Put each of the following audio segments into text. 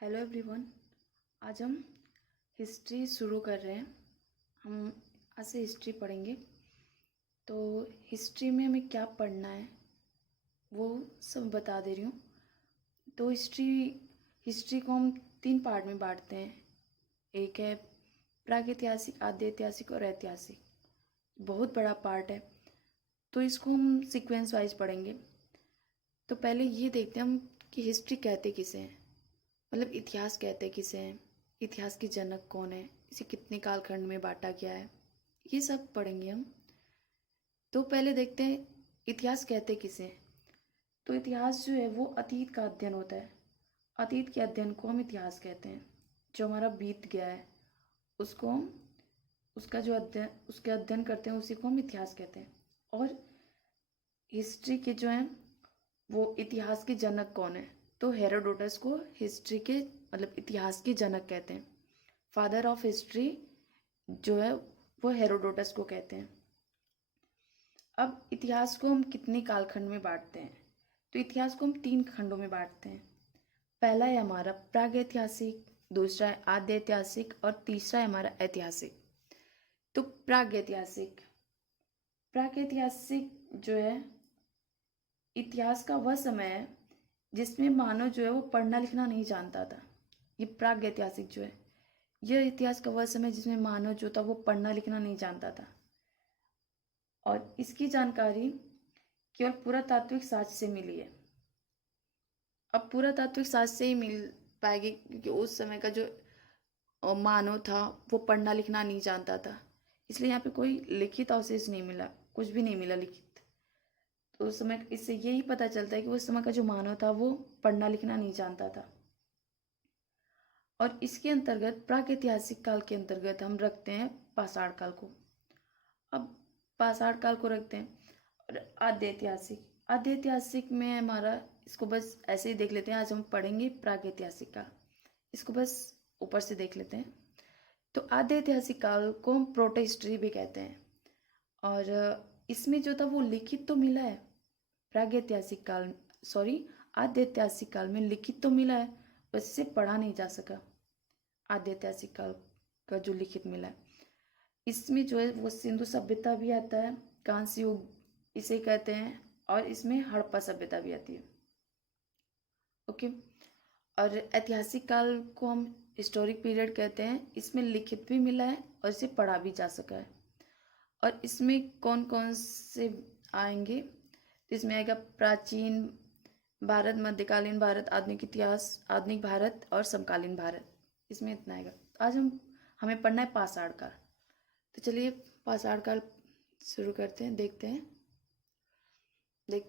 Hello everyone. आज हम history शुरू कर रहे हैं। हम आज से हिस्ट्री पढ़ेंगे। तो हिस्ट्री में हमें क्या पढ़ना है वो सब बता दे रही हूँ। तो हिस्ट्री को हम 3 पार्ट में बांटते हैं। एक है प्रागैतिहासिक, आद्य ऐतिहासिक और ऐतिहासिक। बहुत बड़ा पार्ट है, तो इसको हम सीक्वेंस वाइज पढ़ेंगे। तो पहले ये देखते हैं हम कि हिस्ट्री कहते किसे हैं, मतलब इतिहास कहते किसे हैं, इतिहास के जनक कौन है, इसे कितने कालखंड में बांटा गया है, ये सब पढ़ेंगे हम। तो पहले देखते हैं इतिहास कहते किसे हैं। तो इतिहास जो है वो अतीत का अध्ययन होता है। अतीत के अध्ययन को हम इतिहास कहते हैं। जो हमारा बीत गया है उसको हम उसके अध्ययन करते हैं, उसी को हम इतिहास कहते हैं। और हिस्ट्री के जो हैं वो इतिहास के जनक कौन है, तो हेरोडोटस को हिस्ट्री के मतलब इतिहास के जनक कहते हैं। फादर ऑफ हिस्ट्री जो है वो हेरोडोटस को कहते हैं। अब इतिहास को हम कितने कालखंड में बांटते हैं, तो इतिहास को हम 3 खंडों में बांटते हैं। पहला है हमारा प्रागैतिहासिक, दूसरा है आद्य ऐतिहासिक और तीसरा है हमारा ऐतिहासिक। तो प्रागैतिहासिक प्रागैतिहासिक जो है इतिहास का वह समय है जिसमें मानव जो है वो पढ़ना लिखना नहीं जानता था। ये प्रागैतिहासिक जो है, यह इतिहास का वह समय जिसमें मानव जो था वो पढ़ना लिखना नहीं जानता था, और इसकी जानकारी केवल पुरातात्विक साक्ष्य से मिली है। अब पुरातात्विक साक्ष्य से ही मिल पाएगी, क्योंकि उस समय का जो मानव था वो पढ़ना लिखना नहीं जानता था, इसलिए यहाँ पे कोई लिखित अवशेष नहीं मिला, कुछ भी नहीं मिला लिखित। तो उस समय इससे यही पता चलता है कि उस समय का जो मानव था वो पढ़ना लिखना नहीं जानता था। और इसके अंतर्गत प्रागैतिहासिक काल के अंतर्गत हम रखते हैं पाषाण काल को। अब पाषाण काल को रखते हैं। और आद्य ऐतिहासिक में हमारा, इसको बस ऐसे ही देख लेते हैं। आज हम पढ़ेंगे प्रागैतिहासिक काल, इसको बस ऊपर से देख लेते हैं। तो आद्य ऐतिहासिक काल को हम प्रोटो हिस्ट्री भी कहते हैं। और इसमें जो था वो लिखित तो मिला है। आद्य ऐतिहासिक काल में लिखित तो मिला है, बस इसे पढ़ा नहीं जा सका। आद्य ऐतिहासिक काल का जो लिखित मिला है इसमें जो है वो सिंधु सभ्यता भी आता है, कांस्य युग इसे कहते हैं, और इसमें हड़प्पा सभ्यता भी आती है। ओके। और ऐतिहासिक काल को हम हिस्टोरिक पीरियड कहते हैं। इसमें लिखित भी मिला है और इसे पढ़ा भी जा सका है। और इसमें कौन कौन से आएंगे, तो इसमें आएगा प्राचीन भारत, मध्यकालीन भारत, आधुनिक इतिहास, आधुनिक भारत और समकालीन भारत। इसमें इतना आएगा। तो आज हमें पढ़ना है पाषाण काल। तो चलिए पाषाण काल शुरू करते हैं। देखते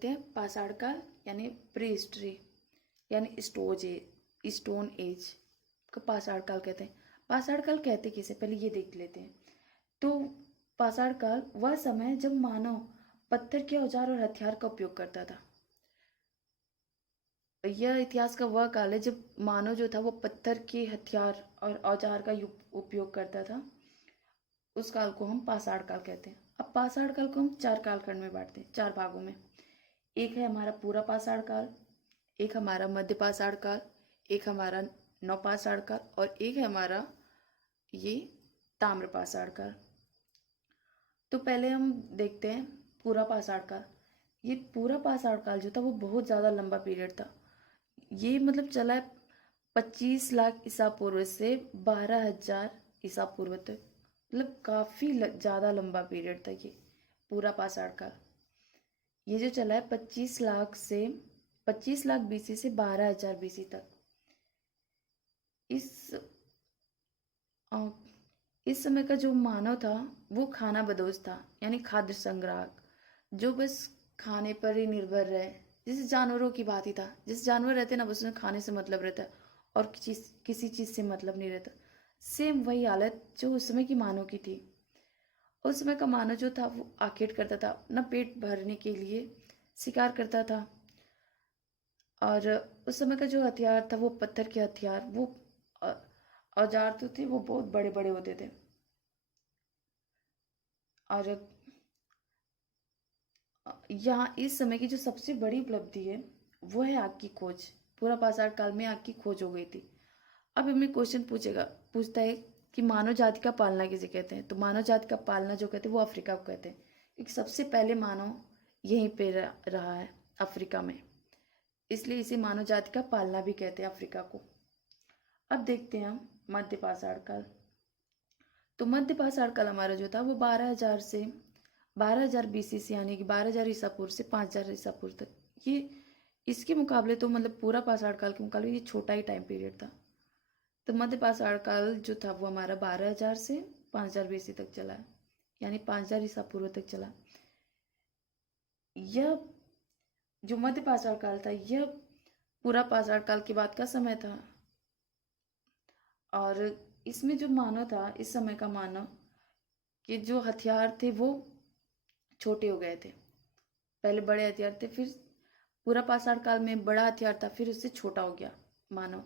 हैं पाषाण काल यानी प्री हिस्ट्री यानी स्टोन एज को पाषाण काल कहते हैं। पाषाण काल कहते किसे, पहले ये देख लेते हैं। तो पाषाण काल वह समय जब मानव पत्थर के औजार और हथियार का उपयोग करता था। यह इतिहास का वह काल है जब मानव जो था वो पत्थर के हथियार और औजार का उपयोग करता था। उस काल को हम पाषाण काल कहते हैं। अब पाषाण काल को हम 4 कालखंड में बांटते हैं, 4 भागों में। एक है हमारा पूरा पाषाण काल, एक हमारा मध्य पाषाण काल, एक हमारा नवपाषाण काल और एक है हमारा ये ताम्र पाषाण काल। तो पहले हम देखते हैं पूरा पाषाण काल। ये पूरा पाषाण काल जो था वो बहुत ज़्यादा लंबा पीरियड था। ये मतलब चला है 25 लाख ईसा पूर्व से 12,000 ईसा पूर्व तक, मतलब काफ़ी ज़्यादा लंबा पीरियड था ये पूरा पाषाण काल। ये जो चला है 25 लाख बीसी से 12,000 बीसी तक। इस समय का जो मानव था वो खाना बदोश था, यानी खाद्य संग्राहक, जो बस खाने पर ही निर्भर रहे। जैसे जानवरों की बात ही था, जैसे जानवर रहते ना बस उन्हें खाने से मतलब रहता है और किसी चीज़ से मतलब नहीं रहता। सेम वही हालत जो उस समय की मानव की थी। उस समय का मानव जो था वो आखेट करता था, अपना पेट भरने के लिए शिकार करता था। और उस समय का जो हथियार था वो पत्थर के हथियार, वो औजार तो थे वो बहुत बड़े बड़े होते थे। और यहाँ इस समय की जो सबसे बड़ी उपलब्धि है वो है आग की खोज। पूरा पाषाण काल में आग की खोज हो गई थी। अब हमें क्वेश्चन पूछता है कि मानव जाति का पालना किसे कहते हैं। तो मानव जाति का पालना जो कहते हैं वो अफ्रीका को कहते हैं, क्योंकि सबसे पहले मानव यहीं पे रहा है अफ्रीका में, इसलिए इसे मानव जाति का पालना भी कहते हैं अफ्रीका को। अब देखते हैं हम मध्य पाषाण काल। तो मध्य पाषाण काल हमारा जो था वो 12,000 BC से यानी कि 12,000 ईसा पूर्व से 5,000 ईसा पूर्व तक, ये इसके मुकाबले तो मतलब पूरा पाषाण काल के मुकाबले ये छोटा ही टाइम पीरियड था। तो मध्य पाषाण काल जो था वो हमारा 12,000 से 5,000 BC तक चला है, यानी 5,000 ईसा पूर्व तक चला। यह जो मध्य पाषाण काल था यह पूरा पाषाण काल के बाद का समय था, और इसमें जो मानव था, इस समय का मानव के जो हथियार थे वो छोटे हो गए थे। पहले बड़े हथियार थे, फिर पूरा पाषाण काल में बड़ा हथियार था, फिर उससे छोटा हो गया। मानव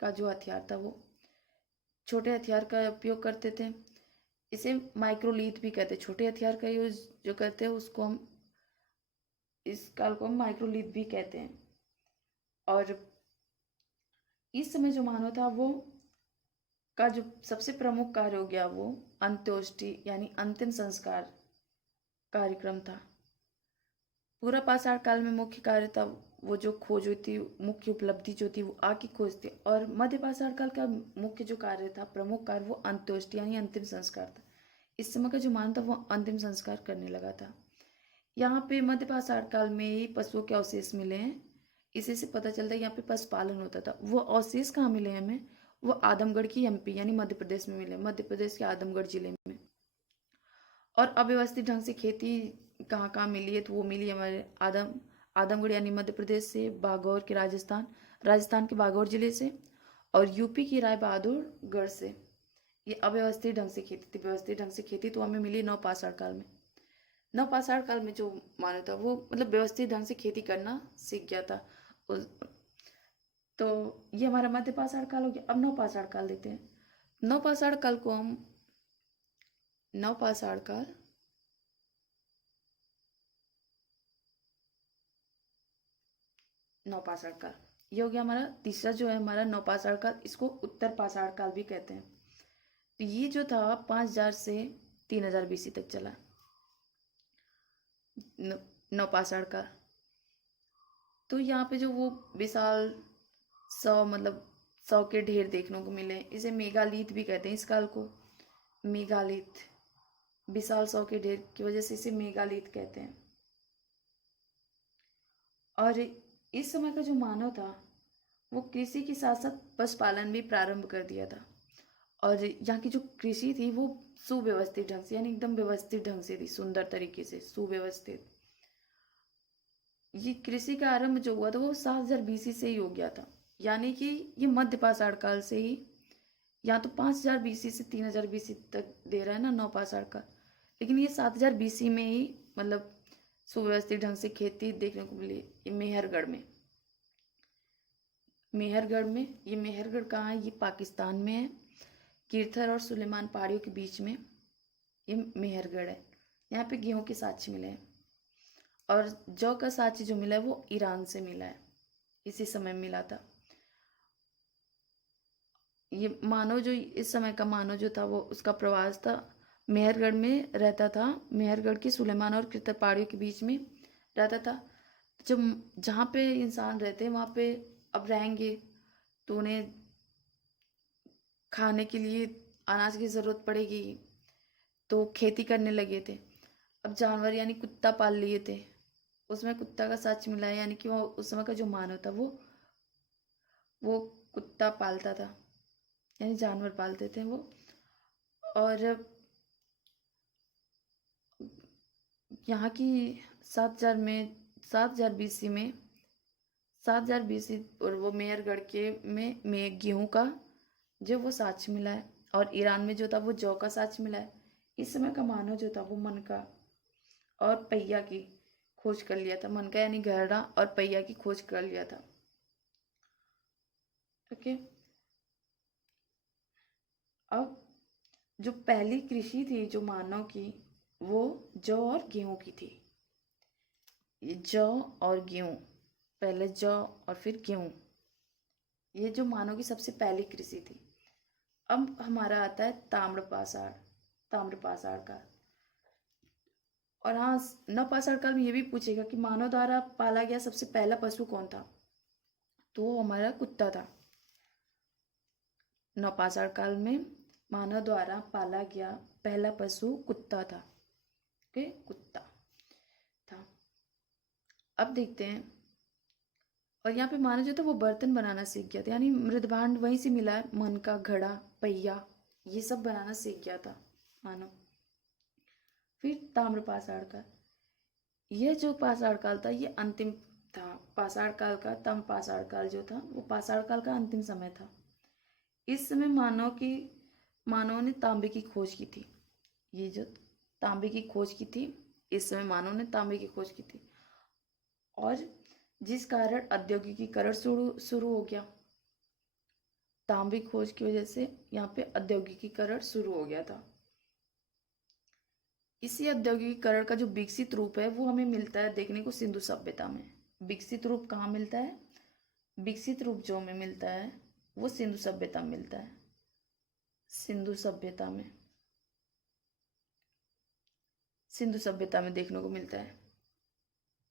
का जो हथियार था वो छोटे हथियार का उपयोग करते थे। इसे माइक्रोलीथ भी कहते हैं। छोटे हथियार का यूज जो करते हैं उसको हम, इस काल को हम माइक्रोलीथ भी कहते हैं। और इस समय जो मानव था वो का जो सबसे प्रमुख कार्य हो गया वो अंत्योष्टि यानी अंतिम संस्कार कार्यक्रम था। पूरा पाषाण काल में मुख्य कार्य था वो जो खोज हुई थी, मुख्य उपलब्धि जो थी वो आग की खोज थी। और मध्य पाषाण काल का मुख्य जो कार्य था, प्रमुख कार्य, वो अंत्योष्टि यानी अंतिम संस्कार था। इस समय का जो मान था वो अंतिम संस्कार करने लगा था। यहाँ पे मध्य पाषाण काल में ही पशुओं के अवशेष मिले हैं, इसी से पता चलता है यहाँ पे पशुपालन होता था। वो अवशेष कहाँ मिले हमें, वो आदमगढ़ की MP यानी मध्य प्रदेश में मिले, मध्य प्रदेश के आदमगढ़ जिले में। और अव्यवस्थित ढंग से खेती कहाँ कहाँ मिली है, तो वो मिली हमारे आदमगढ़ यानी मध्य प्रदेश से, बागौर के राजस्थान के बागौर जिले से, और यूपी की राय बहादुरगढ़ से। ये अव्यवस्थित ढंग से खेती थी। व्यवस्थित ढंग से खेती तो हमें मिली नवपाषाण काल में। नवपाषाण काल में जो मानव था वो मतलब व्यवस्थित ढंग से खेती करना सीख गया था। तो ये हमारा मध्य पाषाण काल हो गया। अब नवपाषाण काल देखते हैं। नवपाषाण काल को हम नवपाषाण काल नवपाषाण काल ये हो गया हमारा तीसरा जो है हमारा नवपाषाण काल। इसको उत्तर पाषाण काल भी कहते हैं। तो ये जो था 5,000 से 3,000 BC तक चला नवपाषाण काल। तो यहाँ पे जो वो विशाल 100 के ढेर देखने को मिले, इसे मेगालिथ भी कहते हैं। इस काल को मेगालिथ, विशाल 100 के ढेर की वजह से इसे मेगालिथ कहते हैं। और इस समय का जो मानव था वो कृषि के साथ साथ पशुपालन भी प्रारंभ कर दिया था। और यहाँ की जो कृषि थी वो सुव्यवस्थित ढंग से यानी एकदम व्यवस्थित ढंग से थी, सुंदर तरीके से सुव्यवस्थित। ये कृषि का आरंभ जो हुआ था वो 7,000 BC से ही हो गया था, यानी कि ये मध्य पाषाण काल से ही। यहाँ तो 5,000 BC से 3,000 BC तक दे रहा है ना नवपाषाण काल, लेकिन ये 7,000 BC में ही मतलब सुव्यवस्थित ढंग से खेती देखने को मिली। ये मेहरगढ़ में ये मेहरगढ़ कहाँ है, ये पाकिस्तान में है। कीर्थर और सुलेमान पहाड़ियों के बीच में ये मेहरगढ़ है। यहाँ पे गेहूं के साक्ष्य मिले हैं, और जौ का साक्ष्य जो मिला है वो ईरान से मिला है, इसी समय मिला था। ये मानव जो इस समय का मानव जो था वो उसका प्रवास था, मेहरगढ़ में रहता था। मेहरगढ़ की सुलेमान और कीर्थर पहाड़ियों के बीच में रहता था। जब जहाँ पे इंसान रहते हैं वहाँ पे अब रहेंगे तो उन्हें खाने के लिए अनाज की ज़रूरत पड़ेगी, तो खेती करने लगे थे। अब जानवर यानी कुत्ता पाल लिए थे, उसमें कुत्ता का साक्ष्य मिला है, यानी कि वो उस समय का जो मानव था वो कुत्ता पालता था, यानी जानवर पालते थे वो। और यहाँ की 7,000 BC में 7,000 BC और वो मेहरगढ़ के में गेहूं का जो वो साक्ष्य मिला है, और ईरान में जो था वो जौ का साक्ष्य मिला है। इस समय का मानव जो था वो मनका और पहिया की खोज कर लिया था। मनका यानी घड़ा और पहिया की खोज कर लिया था। ओके, अब जो पहली कृषि थी जो मानव की वो जौ और गेहूं की थी। ये जौ और गेहूं, पहले जौ और फिर गेहूं। ये जो मानव की सबसे पहली कृषि थी। अब हमारा आता है ताम्रपाषाण काल। और हाँ, नवपाषाण काल में ये भी पूछेगा कि मानव द्वारा पाला गया सबसे पहला पशु कौन था, तो वो हमारा कुत्ता था। नवपाषाण काल में मानव द्वारा पाला गया पहला पशु कुत्ता था। ओके, कुत्ता था। अब देखते हैं, और यहाँ पे मानव जो था वो बर्तन बनाना सीख गया था, यानी मृदभांड वहीं से मिला है, मन का घड़ा, पहिया, ये सब बनाना सीख गया था मानव। फिर ताम्रपाषाण काल, यह जो पाषाण काल था ये अंतिम था। पाषाण काल का ताम्रपाषाण काल जो था वो पाषाण काल का अंतिम समय था। इस समय मानव ने तांबे की खोज की थी। ये जो तांबे की खोज की थी, इस समय मानव ने तांबे की खोज की थी, और जिस कारण औद्योगिकीकरण शुरू हो गया। तांबे की खोज की वजह से यहाँ पे औद्योगिकीकरण शुरू हो गया था। इसी औद्योगिकीकरण का जो विकसित रूप है वो हमें मिलता है देखने को सिंधु सभ्यता में। विकसित रूप कहाँ मिलता है? विकसित रूप जो हमें मिलता है वो सिंधु सभ्यता में मिलता है। सिंधु सभ्यता में देखने को मिलता है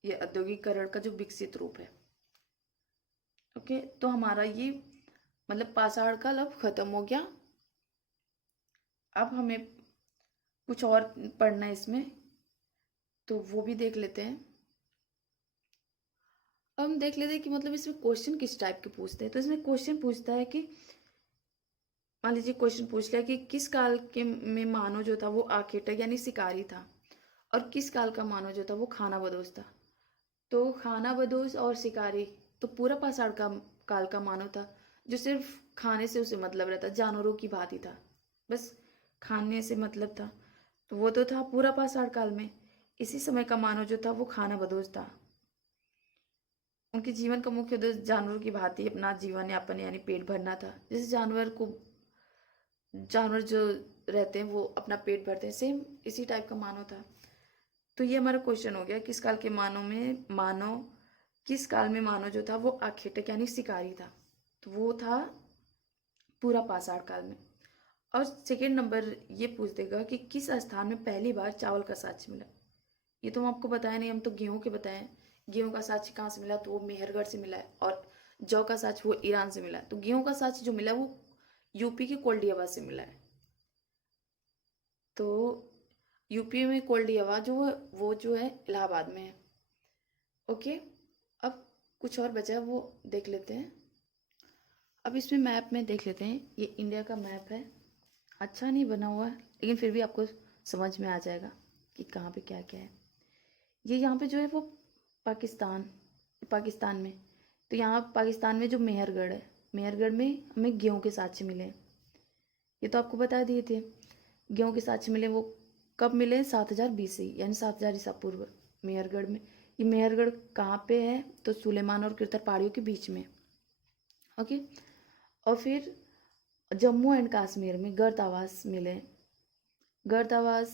ये औद्योगिकीकरण का जो विकसित रूप है। ओके, तो हमारा ये मतलब पाषाण काल अब खत्म हो गया। अब हमें कुछ और पढ़ना है इसमें, तो वो भी देख लेते हैं। अब हम देख लेते हैं कि मतलब इसमें क्वेश्चन किस टाइप के पूछते हैं। तो इसमें क्वेश्चन पूछता है कि मान लीजिए क्वेश्चन पूछ लिया कि किस काल के में मानव जो था वो आखेटक यानी शिकारी था, और किस काल का मानव जो था वो खानाबदोश था। तो खानाबदोश और शिकारी तो पूरा पाषाण का काल का मानव था, जो सिर्फ खाने से उसे मतलब रहता, जानवरों की भांति था, बस खाने से मतलब था। तो वो तो था पूरा पाषाण काल में। इसी समय का मानव जो था वो खानाबदोश था। उनके जीवन का मुख्य उद्देश्य जानवरों की भांति अपना जीवन यापन यानी पेट भरना था। जैसे जानवर जो रहते हैं वो अपना पेट भरते हैं, सेम इसी टाइप का मानव था। तो ये हमारा क्वेश्चन हो गया, किस काल के किस काल में मानव जो था वो आखेटक यानी शिकारी था, तो वो था पूरा पाषाण काल में। और सेकेंड नंबर ये पूछ देगा कि किस स्थान में पहली बार चावल का साक्ष्य मिला। ये तो हम आपको बताया नहीं, हम तो गेहूं के बताए। गेहूं का साक्ष्य कहाँ से मिला, तो वो मेहरगढ़ से मिला है, और जौ का साक्ष्य वो ईरान से मिला है। तो गेहूं का साक्ष्य जो मिला है वो यूपी के कोल्डियाबाद से मिला है। तो यूपी में कोल्डियाबाद वो जो है इलाहाबाद में है। ओके, अब कुछ और बचा है वो देख लेते हैं। अब इसमें मैप में देख लेते हैं, ये इंडिया का मैप है। अच्छा नहीं बना हुआ है, लेकिन फिर भी आपको समझ में आ जाएगा कि कहाँ पे क्या क्या है। ये यहाँ पे जो है वो पाकिस्तान में। तो यहाँ पाकिस्तान में जो मेहरगढ़ है, मेहरगढ़ में हमें गेहूं के साक्ष्य मिले। ये तो आपको बता दिए थे, गेहूं के साक्ष्य मिले वो कब मिले, 7000 BC यानी 7000 ईसा पूर्व, मेहरगढ़ में। ये मेहरगढ़ कहाँ पे है, तो सुलेमान और किरतर पहाड़ियों के बीच में। ओके, और फिर जम्मू एंड कश्मीर में गर्द आवास मिले। गर्द आवास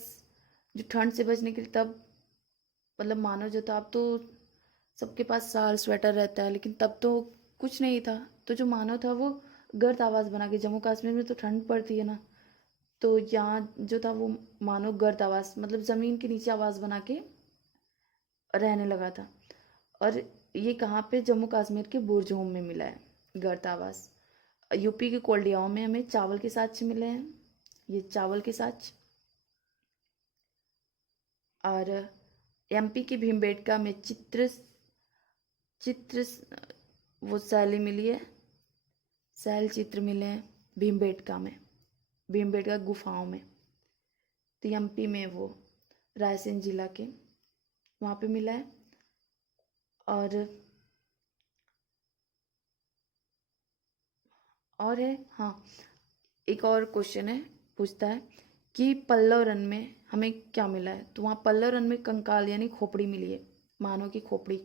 जो ठंड से बचने के लिए, तब मतलब मानव जो था, अब तो सबके पास शाल स्वेटर रहता है, लेकिन तब तो कुछ नहीं था। तो जो मानव था वो गर्द आवास बना के, जम्मू कश्मीर में तो ठंड पड़ती है ना, तो यहाँ जो था वो मानव गर्द आवास मतलब ज़मीन के नीचे आवास बना के रहने लगा था। और ये कहाँ पे, जम्मू कश्मीर के बुरजोम में मिला है गर्द आवास। यूपी के कोल्डियाओं में हमें चावल के साक्ष्य मिले हैं, ये चावल के साक्ष्य। और एमपी के भीमबेटका में चित्र वो शैली मिली है, शैल चित्र मिले हैं भीमबेटका में, भीमबेटका गुफाओं में। तो एमपी में वो रायसेन जिला के वहाँ पे मिला है। और है, हाँ, एक और क्वेश्चन है, पूछता है कि पल्लव रन में हमें क्या मिला है। तो वहाँ पल्लव रन में कंकाल यानी खोपड़ी मिली है, मानव की खोपड़ी।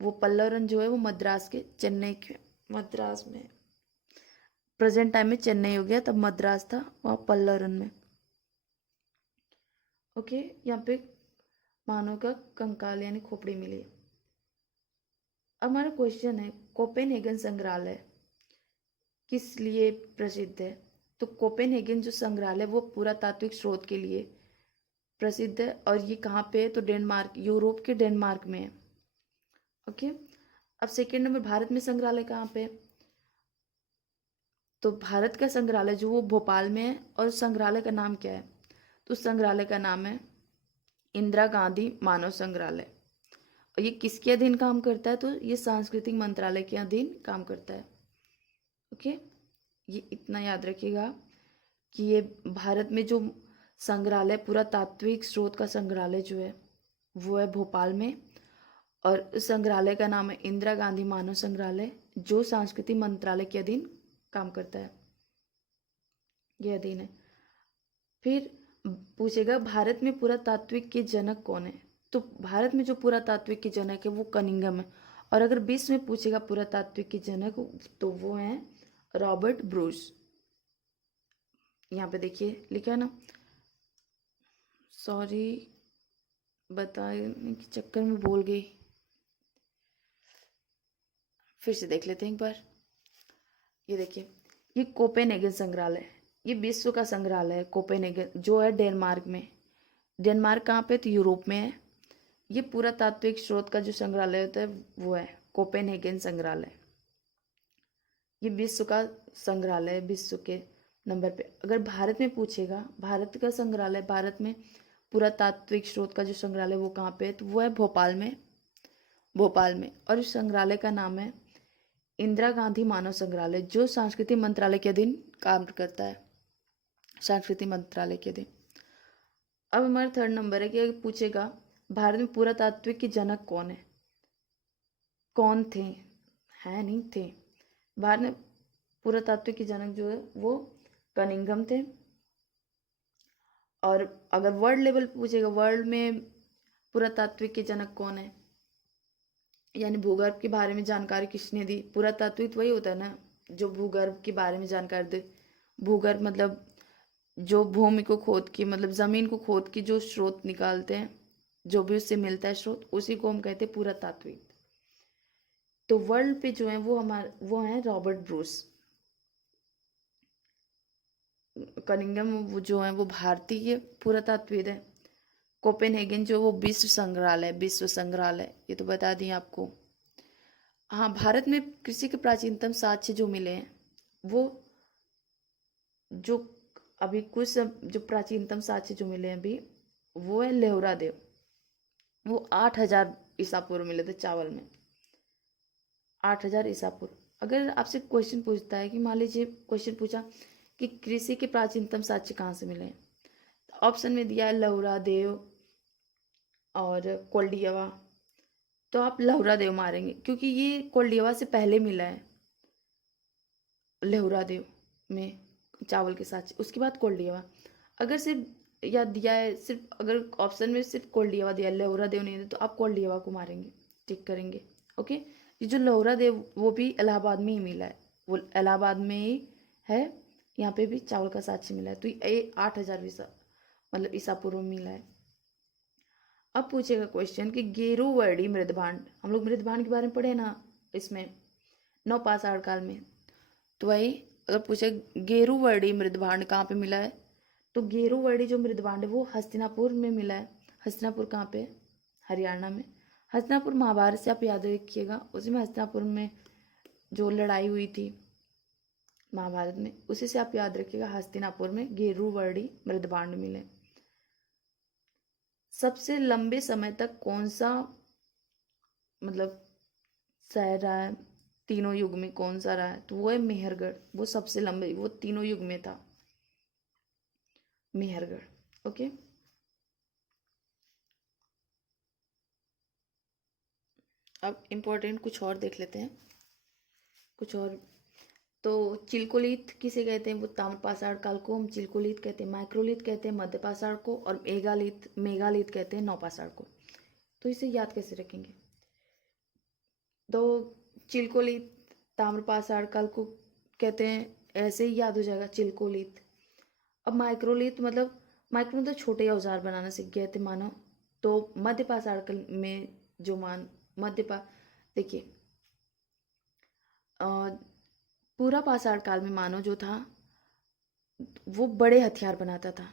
वो पल्लव रन जो है वो मद्रास में, प्रेजेंट टाइम में चेन्नई हो गया, तब मद्रास था, वहाँ पल्लव रन में। ओके, यहाँ पे मानव का कंकाल यानी खोपड़ी मिली है। अब हमारा क्वेश्चन है कोपेनहेगन संग्रहालय किस लिए प्रसिद्ध है? तो कोपेनहेगन जो संग्रहालय वो पुरातात्विक स्रोत के लिए प्रसिद्ध है, और ये कहाँ पे है? तो डेनमार्क, यूरोप के डेनमार्क में है। ओके, अब सेकेंड नंबर, भारत में संग्रहालय कहाँ पे है? तो भारत का संग्रहालय जो वो भोपाल में है, और संग्रहालय का नाम क्या है? तो संग्रहालय का नाम है इंदिरा गांधी मानव संग्रहालय। और ये किसके अधीन काम करता है? तो ये सांस्कृतिक मंत्रालय के अधीन काम करता है। ओके, ये इतना याद रखिएगा कि ये भारत में जो संग्रहालय, पुरातात्विक स्रोत का संग्रहालय जो है वो है भोपाल में, और उस संग्रहालय का नाम है इंदिरा गांधी मानव संग्रहालय, जो सांस्कृतिक मंत्रालय के अधीन काम करता है, ये अधीन है। फिर पूछेगा भारत में पुरातात्विक के जनक कौन है? तो भारत में जो पुरातात्विक के जनक है वो कनिंघम है। और अगर विश्व में पूछेगा पुरातात्विक के जनक, तो वो हैं रॉबर्ट ब्रूस। यहाँ पे देखिए लिखा है ना, सॉरी बताने के चक्कर में भूल गई, फिर से देख लेते हैं एक बार। ये देखिए, ये कोपेनहेगन संग्रहालय, ये विश्व का संग्रहालय है कोपेनहेगन, जो है डेनमार्क में। डेनमार्क कहाँ पे? तो यूरोप में है। ये पुरातात्विक स्रोत का जो संग्रहालय होता है वो है कोपेनहेगन संग्रहालय। ये विश्व का संग्रहालय है, विश्व के नंबर पे। अगर भारत में पूछेगा, भारत का संग्रहालय, भारत में पुरातात्विक स्रोत का जो संग्रहालय वो कहाँ पे है? तो वो है भोपाल में, भोपाल में। और इस संग्रहालय का नाम है इंदिरा गांधी मानव संग्रहालय, जो सांस्कृतिक मंत्रालय के अधीन काम करता है, सांस्कृतिक मंत्रालय के अधीन। अब हमारा थर्ड नंबर है कि अगर पूछेगा भारत में पुरातात्विक के जनक कौन है? कौन थे? है नहीं थे। भारत में पुरातात्विक के जनक जो है वो कनिंघम थे। और अगर वर्ल्ड लेवल पूछेगा, वर्ल्ड में पुरातात्विक के जनक कौन है, यानी भूगर्भ के बारे में जानकारी किसने दी? पुरातात्विक तो वही होता है ना जो भूगर्भ के बारे में जानकारी दे। भूगर्भ मतलब जो भूमि को खोद के, मतलब जमीन को खोद के जो स्रोत निकालते हैं, जो भी उससे मिलता है स्रोत, उसी को हम कहते हैं पुरातात्विक। तो वर्ल्ड पे जो है वो हैं रॉबर्ट ब्रूस। कनिंघम वो जो है वो भारतीय पुरातत्वविद है। कोपेनहेगन जो वो विश्व संग्रहालय, विश्व संग्रहालय, ये तो बता दिए आपको। हाँ, भारत में कृषि के प्राचीनतम साक्ष्य जो मिले हैं वो जो अभी कुछ जो प्राचीनतम साक्ष्य जो मिले हैं अभी, वो है लेहुरा देव। वो 8000 ईसा पूर्व मिले थे चावल में, 8000 ईसा पूर्व। अगर आपसे क्वेश्चन पूछता है कि मान लीजिए क्वेश्चन पूछा कि कृषि के प्राचीनतम साक्ष्य कहाँ से मिले हैं, तो ऑप्शन में दिया है लहुरा देव और कोल्डियवा। तो आप लहुरा देव मारेंगे क्योंकि ये कोल्डियवा से पहले मिला है, लहुरा देव में चावल के साथ, उसके बाद कोल्डियवा। अगर सिर्फ या दिया है, सिर्फ अगर ऑप्शन में सिर्फ कोल्डियवा दिया है, लहुरा देव नहीं है, तो आप कोल्डियवा को मारेंगे, टिक करेंगे। ओके, ये जो लहुरा देव वो भी इलाहाबाद में ही मिला है, वो इलाहाबाद में ही है। यहाँ पे भी चावल का साक्ष्य मिला है। तो ये 8000 ईसा मतलब ईसा पूर्व में मिला है। अब पूछेगा क्वेश्चन कि गेरुवर्डी मृदभांड, हम लोग मृदभांड के बारे में पढ़े ना इसमें नवपाषाण काल में, तो वही अगर पूछे गेरुवर्डी मृदभांड कहाँ पे मिला है, तो गेरुवर्डी जो मृदभांड है वो हस्तिनापुर में मिला है। हस्तिनापुर कहाँ पे? हरियाणा में। हस्तिनापुर महाभारत से आप याद रखिएगा, उसी में हस्तिनापुर में जो लड़ाई हुई थी महाभारत में, उसी से आप याद रखिएगा, हस्तिनापुर में गेरुवर्डी मृदभांड मिले। सबसे लंबे समय तक कौन सा मतलब शहर रहा है तीनों युग में, कौन सा रहा है? तो वो है मेहरगढ़। वो सबसे लंबे, वो तीनों युग में था, मेहरगढ़। ओके, अब इम्पोर्टेंट कुछ और देख लेते हैं, कुछ और। तो चिलकोलिथ किसे कहते हैं? वो ताम्रपाषाण काल को हम चिलकोलिथ कहते हैं, माइक्रोलिथ कहते हैं मध्यपाषाण को, और मेगालिथ कहते हैं नवपाषाण को। तो इसे याद कैसे रखेंगे? तो चिलकोलिथ ताम्रपाषाण काल को कहते हैं, ऐसे ही याद हो जाएगा चिलकोलिथ। अब माइक्रोलिथ मतलब छोटे औजार बनाना सीख गए थे मानव। तो मध्यपाषाण काल में जो मान मध्यपा देखिए पूरा पाषाण काल में मानव जो था वो बड़े हथियार बनाता था।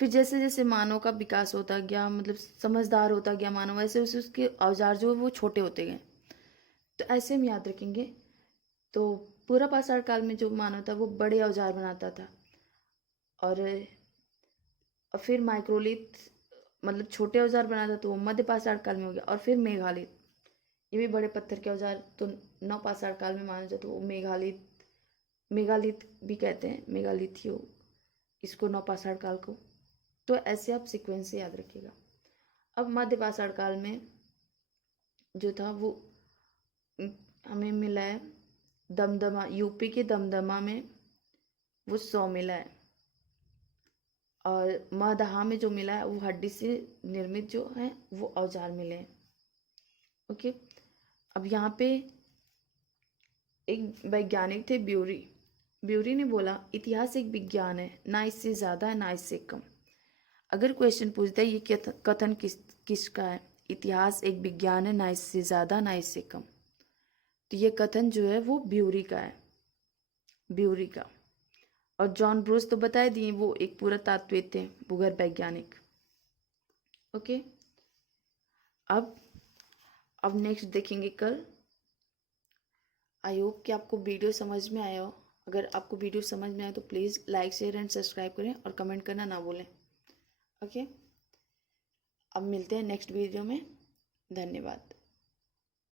फिर जैसे जैसे मानव का विकास होता गया, मतलब समझदार होता गया मानव, वैसे वैसे उसके औजार जो है वो छोटे होते गए। तो ऐसे हम याद रखेंगे। तो पूरा पाषाण काल में जो मानव था वो बड़े औजार बनाता था, और फिर माइक्रोलिथ मतलब छोटे औजार बनाता, तो वो मध्य पाषाण काल में हो गया। और फिर मेघालिथ, ये भी बड़े पत्थर के औजार, तो नव पाषाण काल में माना जाता है। वो मेगालिथ भी कहते हैं, मेगालिथियो इसको, नव पाषाण काल को। तो ऐसे आप सीक्वेंस से याद रखिएगा। अब मध्य पाषाण काल में जो था वो हमें मिला है दमदमा, यूपी के दमदमा में वो 100 मिला है। और मदहा में जो मिला है वो हड्डी से निर्मित जो है वो औजार मिले हैं। ओके, अब यहाँ पे एक वैज्ञानिक थे ब्यूरी ने बोला, इतिहास एक विज्ञान है, ना इससे ज़्यादा ना इससे कम। अगर क्वेश्चन पूछता है ये कथन किसका है, इतिहास एक विज्ञान है, ना इससे ज़्यादा ना इससे कम, तो ये कथन जो है वो ब्यूरी का है, ब्यूरी का। और जॉन ब्रूस तो बता दिए, वो एक पुरातात्विद थे, भूगर्भ वैज्ञानिक। ओके, अब नेक्स्ट देखेंगे कल। आई होप कि आपको वीडियो समझ में आया हो। अगर आपको वीडियो समझ में आए तो please like share and subscribe करें और कमेंट करना ना भूलें। ओके, अब मिलते हैं नेक्स्ट वीडियो में। धन्यवाद।